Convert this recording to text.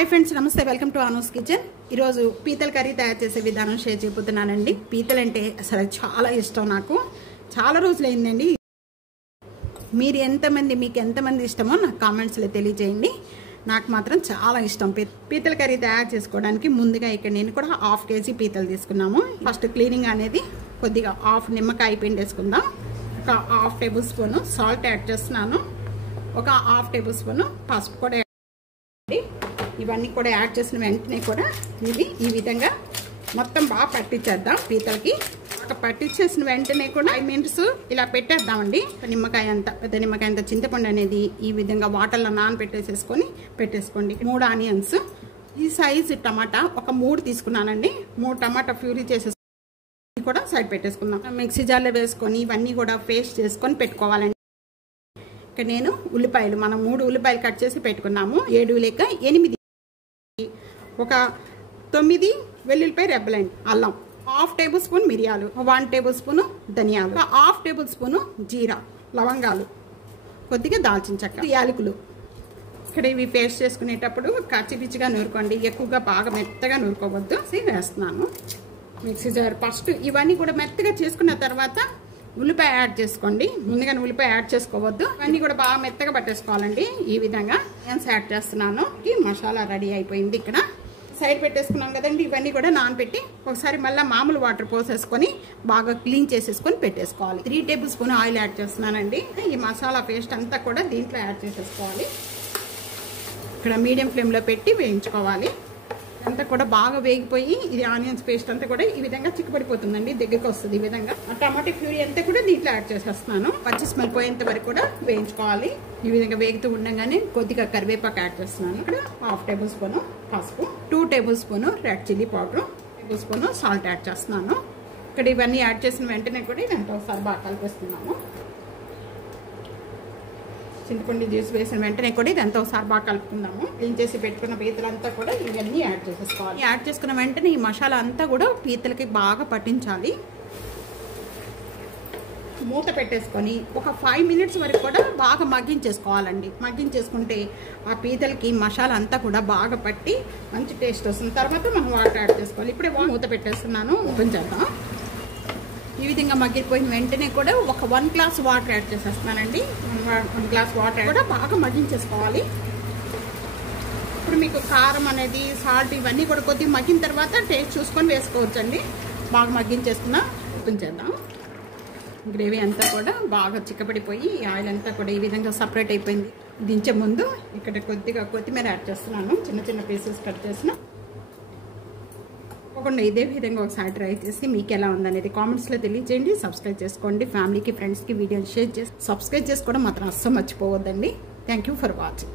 Hi friends, నమస్తే. Welcome to Anu's kitchen. ఈరోజు పీతల కర్రీ తయారు చేసే విధానం షేర్ చేయబోతున్నానండి. పీతలు అంటే అసలు చాలా ఇష్టం నాకు. చాలా రోజులైందండి. మీకు ఎంతమంది ఇష్టమో నాకు కామెంట్స్లో తెలియజేయండి. నాకు మాత్రం చాలా ఇష్టం. పీతల కర్రీ తయారు చేసుకోవడానికి ముందుగా ఇక్కడ నేను కూడా 1/2 kg పీతలు తీసుకున్నాము. ఫస్ట్ క్లీనింగ్ అనేది కొద్దిగా 1/2 నిమ్మకాయ పిండేసుకుందాం. ఒక 1/2 టేబుల్ స్పూన్ సాల్ట్ యాడ్ చేస్తున్నాను. ఒక 1/2 టేబుల్ స్పూన్ పసుపు కూడా ఇవన్నీ కూడా యాడ్ చేసిన వెంటనే కూడా ఇది ఈ విధంగా మొత్తం బాగా పట్టించేద్దాం. పీతలకి ఒక పట్టించేసిన వెంటనే కూడా 5 minutes ఇలా పెట్టేద్దామండి. పెద్ద నిమ్మకాయ అంత చింతపండు అనేది ఈ విధంగా వాటర్లో పెట్టేసుకోండి. 3 ఆనియన్స్, ఈ సైజు టమాటా ఒక 3 తీసుకున్నానండి. 3 టమాటా ప్యూరీ చేసేసి కూడా సైడ్ పెట్టేసుకుందాం. మిక్సీ జార్లో వేసుకొని ఇవన్నీ కూడా పేస్ట్ చేసుకొని పెట్టుకోవాలండి. ఇక్కడ నేను ఉల్లిపాయలు, మనం 3 ఉల్లిపాయలు కట్ చేసి పెట్టుకున్నాము. 7 లేక 8, ఒక 9 వెల్లుల్లిపాయ రెబ్బలండి. అల్లం, 1/2 టేబుల్ స్పూన్ మిరియాలు, 1 టేబుల్ స్పూన్ ధనియాలు, 1/2 టేబుల్ స్పూన్ జీరా, లవంగాలు, కొద్దిగా దాల్చిన చెక్క, యాలకులు. ఇక్కడ ఇవి పేస్ట్ చేసుకునేటప్పుడు కచ్చిపిచ్చిగా నూరుకోండి. ఎక్కువగా బాగా మెత్తగా నూరుకోవద్దు. వేస్తున్నాను మిక్సీ జార్. ఫస్ట్ ఇవన్నీ కూడా మెత్తగా చేసుకున్న తర్వాత ఉల్లిపాయ యాడ్ చేసుకోండి. ముందుగానే ఉల్లిపాయ యాడ్ చేసుకోవద్దు. ఇవన్నీ కూడా బాగా మెత్తగా పట్టేసుకోవాలండి. ఈ విధంగా నేను యాడ్ చేస్తున్నాను. ఈ మసాలా రెడీ అయిపోయింది. ఇక్కడ సైడ్ పెట్టేసుకున్నాం కదండి. ఇవన్నీ కూడా నానబెట్టి ఒకసారి మళ్ళీ మామూలు వాటర్ పోసేసుకొని బాగా క్లీన్ చేసేసుకొని పెట్టేసుకోవాలి. 3 టేబుల్ స్పూన్ ఆయిల్ యాడ్ చేస్తున్నానండి. ఈ మసాలా పేస్ట్ అంతా కూడా దీంట్లో యాడ్ చేసేసుకోవాలి. ఇక్కడ మీడియం ఫ్లేమ్లో పెట్టి వేయించుకోవాలి. అంతా కూడా బాగా వేగిపోయి ఇది ఆనియన్స్ పేస్ట్ అంతా కూడా ఈ విధంగా చిక్కబడిపోతుందండి. దగ్గరికి వస్తుంది. ఈ విధంగా టమాటో ప్యూరీ అంతా కూడా దీంట్లో యాడ్ చేసేస్తున్నాను. పచ్చి స్మెల్ పోయేంత వరకు కూడా వేయించుకోవాలి. ఈ విధంగా వేగుతూ ఉండగానే కొద్దిగా కరివేపాకు యాడ్ చేస్తున్నాను. ఇక్కడ 1/2 టేబుల్ స్పూన్ పసుపు, 2 table spoon red chilli powder, 1 table spoon salt add చేస్తున్నాను. ఇక్కడ ఇవన్నీ యాడ్ చేసిన వెంటనే కూడా ఇదంతా ఒకసారి బాగా కలిపేస్తున్నాము. చింతపండు జ్యూస్ వేసిన వెంటనే కూడా ఇదంతా ఒకసారి బాగా కలుపుకుందాము. క్లీన్ చేసి పెట్టుకున్న పీతలంతా కూడా ఇవన్నీ యాడ్ చేసేసుకోవాలి. యాడ్ చేసుకున్న వెంటనే ఈ మసాలా అంతా కూడా పీతలకి బాగా పట్టించాలి. మూత పెట్టేసుకొని ఒక 5 minutes వరకు కూడా బాగా మగ్గించేసుకోవాలండి. మగ్గించేసుకుంటే ఆ పీతలకి మసాలా అంతా కూడా బాగా పట్టి మంచి టేస్ట్ వస్తుంది. తర్వాత మనం వాటర్ యాడ్ చేసుకోవాలి. ఇప్పుడే మూత పెట్టేస్తున్నాను. ఓపెన్ చేద్దాం. ఈ విధంగా మగ్గిపోయిన వెంటనే కూడా ఒక 1 గ్లాస్ వాటర్ యాడ్ చేసేస్తున్నానండి. 1 గ్లాస్ వాటర్ కూడా బాగా మగ్గించేసుకోవాలి. ఇప్పుడు మీకు కారం అనేది, సాల్ట్ ఇవన్నీ కూడా కొద్దిగా మగ్గిన తర్వాత టేస్ట్ చూసుకొని వేసుకోవచ్చండి. బాగా మగ్గించేస్తున్నా. ఓపెన్ చేద్దాం. గ్రేవీ అంతా కూడా బాగా చిక్కబడిపోయి ఈ ఆయిల్ అంతా కూడా ఈ విధంగా సపరేట్ అయిపోయింది. దించే ముందు ఇక్కడ కొద్దిగా కొత్తిమీర యాడ్ చేస్తున్నాను. చిన్న చిన్న పీసెస్ కట్ చేసిన. తప్పకుండా ఇదే విధంగా ఒకసారి ట్రై చేసి మీకు ఎలా ఉందనేది కామెంట్స్లో తెలియజేయండి. సబ్స్క్రైబ్ చేసుకోండి. ఫ్యామిలీకి, ఫ్రెండ్స్కి వీడియోని షేర్ చేసి సబ్స్క్రైబ్ చేసుకోవడం మాత్రం అస్సలు మర్చిపోవద్దండి. Thank you for watching.